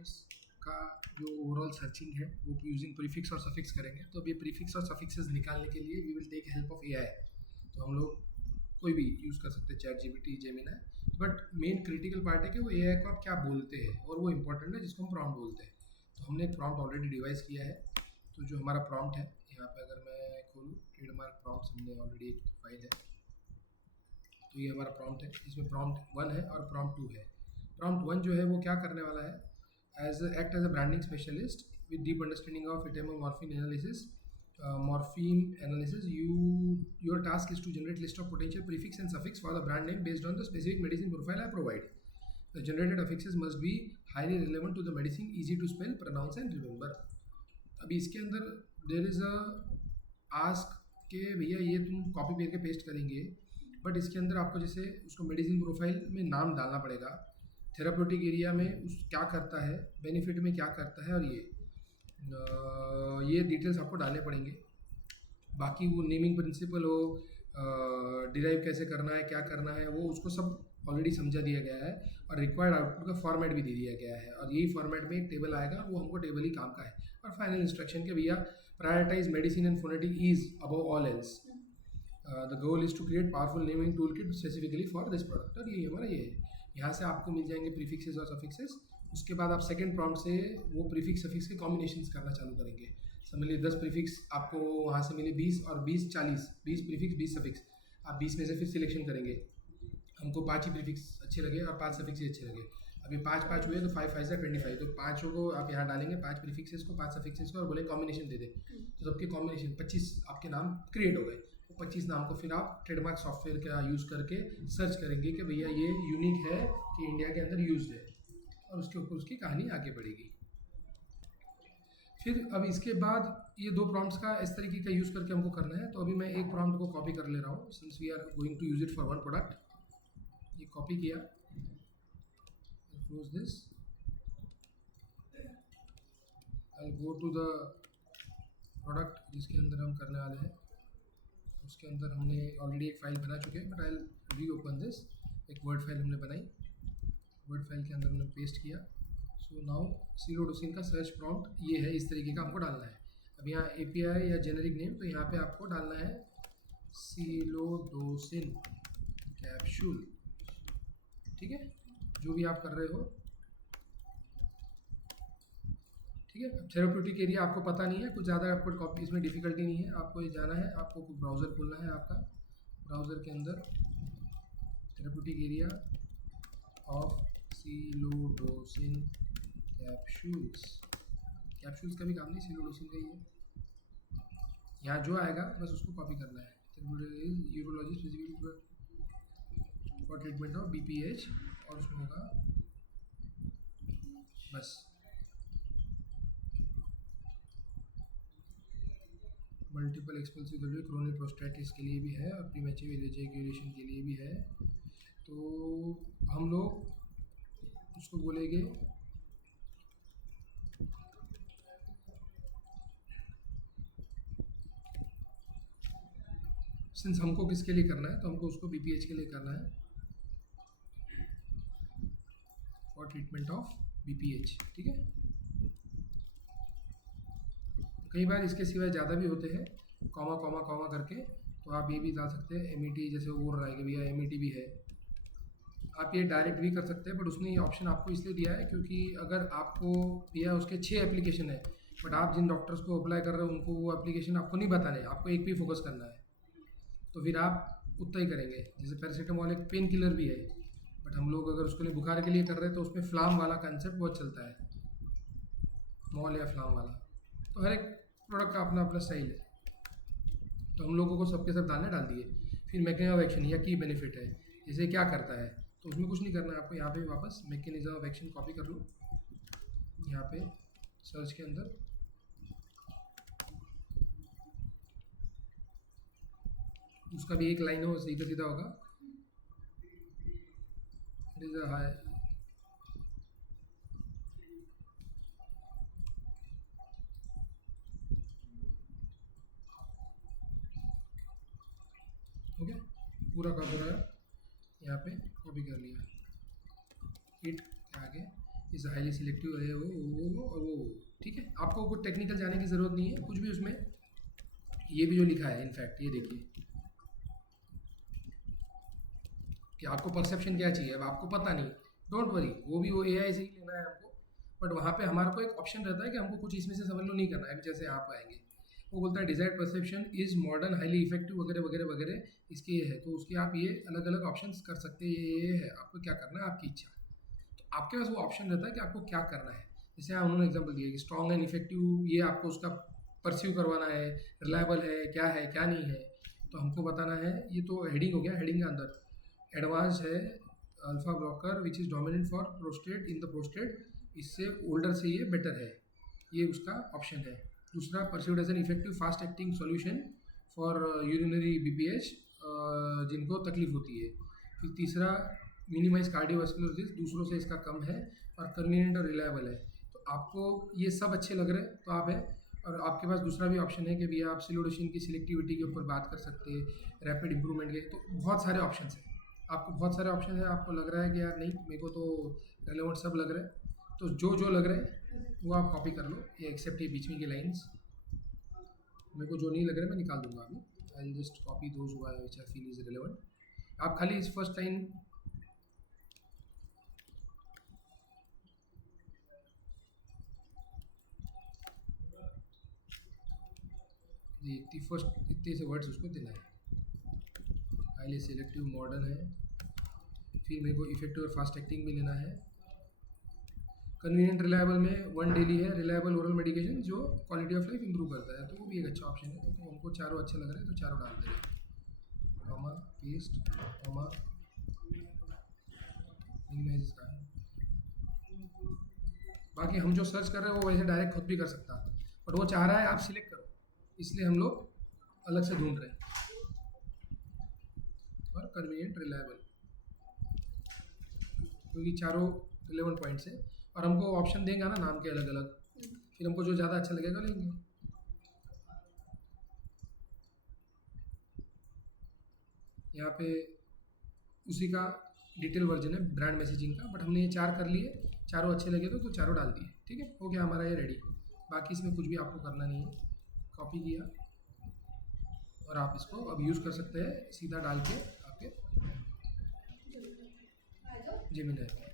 Questions का जो overall searching है वो यूजिंग प्रीफिक्स और सफिक्स करेंगे। तो अब ये प्रीफिक्स और सफिक्सेस निकालने के लिए we will take help of AI. तो हम लोग कोई भी यूज़ कर सकते हैं, ChatGPT, Gemini, but main critical part है कि वो एआई को आप क्या बोलते हैं, और वो इंपॉर्टेंट है जिसको हम प्रॉम्प्ट बोलते हैं। तो हमने एक प्रॉम्प्ट ऑलरेडी डिवाइस किया है। तो जो हमारा प्रॉम्प्ट है, यहाँ पे अगर मैं खोलूँ ट्रेडमार्क प्रॉम्प्ट, हमने ऑलरेडी एक फाइल है। तो ये हमारा प्रॉम्प्ट है, इसमें प्रॉम्प्ट 1 है और प्रॉम्प्ट 2 है। प्रॉम्प्ट 1 जो है वो क्या करने वाला है, act as a branding specialist with deep understanding of morphine analysis. Morphine analysis. Your task is to generate list of potential prefix and suffix for the brand name based on the specific medicine profile I provide. The generated affixes must be highly relevant to the medicine, easy to spell, pronounce and remember. अभी इसके अंदर there is a ask के भैया ये तुम copy करके paste करेंगे, but इसके अंदर आपको जैसे उसको मेडिसिन प्रोफाइल में नाम डालना पड़ेगा, थेराप्यूटिक एरिया में उस क्या करता है, बेनिफिट में क्या करता है, और ये डिटेल्स आपको डालने पड़ेंगे। बाकी वो नेमिंग प्रिंसिपल हो, डिराइव कैसे करना है, क्या करना है, वो उसको सब ऑलरेडी समझा दिया गया है, और रिक्वायर्ड आउटपुट का फॉर्मेट भी दे दिया गया है, और यही फॉर्मेट में एक टेबल आएगा, वो हमको टेबल ही काम का है। और फाइनल इंस्ट्रक्शन के भैया prioritise medicine and phonetic ease above all else. The goal is to create powerful naming tool kit specifically for this product. और ये हमारा ये है। यहाँ से आपको मिल जाएंगे प्रीफिक्सेस और सफिक्सेस। उसके बाद आप सेकंड प्रॉम्प्ट से वो प्रीफिक्स सफिक्स के कॉम्बिनेशंस करना चालू करेंगे। समझ लीजिए 10 प्रीफिक्स आपको वहाँ से मिले 20 और 20 40, 20 प्रीफिक्स 20 सफिक्स। आप 20 में से फिर सिलेक्शन करेंगे, हमको 5 ही प्रीफिक्स अच्छे लगे और 5 सफिक्स ही अच्छे लगे। अभी 5 हुए तो 5 5 25, तो 5 को आप यहाँ डालेंगे, 5 प्रीफिक्सेस को, 5 सफिक्सेस को, और बोले कॉम्बिनेशन दे दे, तो सबके कॉम्बिनेशन 25 आपके नाम क्रिएट हो गए। वो 25 नाम को फिर आप ट्रेडमार्क सॉफ्टवेयर का यूज़ करके सर्च करेंगे कि भैया ये यूनिक है कि इंडिया के अंदर यूज है, और उसके ऊपर उसकी कहानी आगे बढ़ेगी। फिर अब इसके बाद ये 2 प्रॉम्प्ट्स का इस तरीके का यूज़ करके हमको करना है। तो अभी मैं एक प्रॉम्प्ट को कॉपी कर ले रहा हूँ, since we are going to use it for one product. ये कॉपी किया, close this, I go to the product जिसके अंदर हम करने वाले हैं। उसके अंदर हमने ऑलरेडी एक फाइल बना चुके हैं, बट आई री ओपन दिस। एक वर्ड फाइल हमने बनाई, वर्ड फाइल के अंदर हमने पेस्ट किया। सो नाउ सिलोडोसिन का सर्च प्रॉम्प्ट ये है, इस तरीके का हमको डालना है। अब यहाँ एपीआई या जेनेरिक नेम, तो यहाँ पे आपको डालना है सिलोडोसिन कैप्सूल, ठीक है, जो भी आप कर रहे हो, ठीक है। अब थेराप्यूटिक एरिया आपको पता नहीं है, कुछ ज़्यादा आपको कॉपी इसमें डिफिकल्टी नहीं है। आपको ये जाना है, आपको ब्राउज़र खोलना है, आपका ब्राउज़र के अंदर थेराप्यूटिक एरिया ऑफ सिलोडोसिन कैप्सूल्स का भी काम नहीं, सिलोडोसिन का ही है। यहाँ जो आएगा बस उसको कॉपी करना है। Urologist for treatment of BPH, और उसमें होगा बस मल्टीपल एक्सपेंसिव क्रोनिक प्रोस्टेटिस के लिए भी है, और प्रीमेच्योर एजेक्यूलेशन के लिए भी है। तो हम लोग उसको बोलेंगे सिंस हमको किसके लिए करना है, तो हमको उसको बीपीएच के लिए करना है, फॉर ट्रीटमेंट ऑफ बीपीएच, ठीक है। कई बार इसके सिवाय ज़्यादा भी होते हैं, कॉमा कॉमा कॉमा करके, तो आप ये भी डाल सकते हैं एमईटी, जैसे वो रहा है कि भैया एमईटी भी है। आप ये डायरेक्ट भी कर सकते हैं, बट उसने ये ऑप्शन आपको इसलिए दिया है क्योंकि अगर आपको भैया उसके 6 एप्लीकेशन है, बट आप जिन डॉक्टर्स को अप्लाई कर रहे हो उनको वो एप्लीकेशन आपको नहीं बताने, आपको एक पे फोकस करना है, तो फिर आप उतना ही करेंगे। जैसे पैरासीटामॉल एक पेन किलर भी है, बट हम लोग अगर उसके लिए बुखार के लिए कर रहे हैं तो उसमें फ्लाम वाला कंसेप्ट बहुत चलता है, मॉल या फ्लाम वाला। तो हर एक प्रोडक्ट का अपना अपना स्टाइल है, तो हम लोगों को सबके सब डाल दिए। फिर मैकेनिज्म ऑफ एक्शन या की बेनिफिट है, जैसे क्या करता है, तो उसमें कुछ नहीं करना है आपको। यहाँ पे वापस मैकेनिज्म ऑफ एक्शन कॉपी कर लो, यहाँ पे सर्च के अंदर उसका भी एक लाइन हो, सीधा सीधा होगा, इट इज अ हाई, हो गया पूरा का पूरा, यहाँ पे कॉपी कर लिया। इट के आगे इस हाईली सिलेक्टिव है वो और वो, ठीक है। आपको कुछ टेक्निकल जाने की ज़रूरत नहीं है कुछ भी उसमें। ये भी जो लिखा है इनफैक्ट ये देखिए कि आपको परसेप्शन क्या चाहिए, अब आपको पता नहीं, डोंट वरी, वो भी वो एआई से ही लेना है हमको। बट वहाँ पे हमारे को एक ऑप्शन रहता है कि हमको कुछ इसमें से समझ लो नहीं करना है। जैसे आप आएंगे वो बोलता है desired perception is modern highly effective वगैरह वगैरह वगैरह इसके ये है, तो उसके आप ये अलग अलग ऑप्शंस कर सकते हैं। ये है आपको क्या करना है, आपकी इच्छा। तो आपके पास वो ऑप्शन रहता है कि आपको क्या करना है। जैसे उन्होंने एग्जाम्पल दिया कि स्ट्रॉन्ग एंड इफेक्टिव, ये आपको उसका परस्यू करवाना है, रिलायबल है क्या नहीं है, तो हमको बताना है। ये तो हेडिंग हो गया। हेडिंग के अंदर एडवांस है alpha blocker which is dominant for prostate in the prostate, इससे ओल्डर से ये बेटर है, ये उसका ऑप्शन है। दूसरा pursued as an effective fast acting solution for urinary BPH जिनको तकलीफ होती है। फिर तीसरा मिनिमाइज कार्डियोवास्कुलर डिजीज, दूसरों से इसका कम है और कन्वीनियंट और रिलायबल है। तो आपको ये सब अच्छे लग रहे हैं तो आप है। और आपके पास दूसरा भी ऑप्शन है कि भैया आप सिलोडोशिन की सिलेक्टिविटी के ऊपर बात कर सकते हैं, रैपिड इंप्रूवमेंट के, तो बहुत सारे ऑप्शन हैं। आपको बहुत सारे ऑप्शन है, आपको लग रहा है कि यार नहीं मेरे को तो रेलेवेंट सब लग रहा है, तो जो जो लग रहा है वो आप कॉपी कर लो। ये एक्सेप्ट ये बीच में की लाइन्स मेरे को जो नहीं लग रहा है मैं निकाल दूंगा अभी। I will just copy those which I feel is relevant. आप खाली इस फर्स्ट लाइन इतनी फर्स्ट इतने से वर्ड्स उसको देना है। हाईली सिलेक्टिव मॉडर्न है, फिर मेरे को इफेक्टिव और फास्ट एक्टिंग भी लेना है। कन्वीनियंट रिलायबल में वन डेली है, रिलायबल ओरल मेडिकेशन जो क्वालिटी ऑफ लाइफ इंप्रूव करता है, तो वो भी एक अच्छा ऑप्शन है। तो हमको चारों अच्छे लग रहे हैं तो चारों डाल दे रहे हैं। कॉमा पेस्ट कॉमा मिनिमाइज का है। बाकी हम जो सर्च कर रहे हैं वो वैसे डायरेक्ट खुद भी कर सकता है, बट वो चाह रहा है आप सिलेक्ट करो, इसलिए हम लोग अलग से ढूंढ रहे हैं। और कन्वीनियंट रिलायबल क्योंकि चारों रिलेवेंट पॉइंट्स है, और हमको ऑप्शन देगा ना नाम के अलग अलग, फिर हमको जो ज़्यादा अच्छा लगेगा लेंगे। यहाँ पे उसी का डिटेल वर्जन है ब्रांड मैसेजिंग का, बट हमने ये चार कर लिए, चारों अच्छे लगे तो चारों डाल दिए। ठीक है, हो गया हमारा ये रेडी। बाकी इसमें कुछ भी आपको करना नहीं है, कॉपी किया और आप इसको अब यूज़ कर सकते हैं सीधा डाल के आपके जेमिनी ऐप।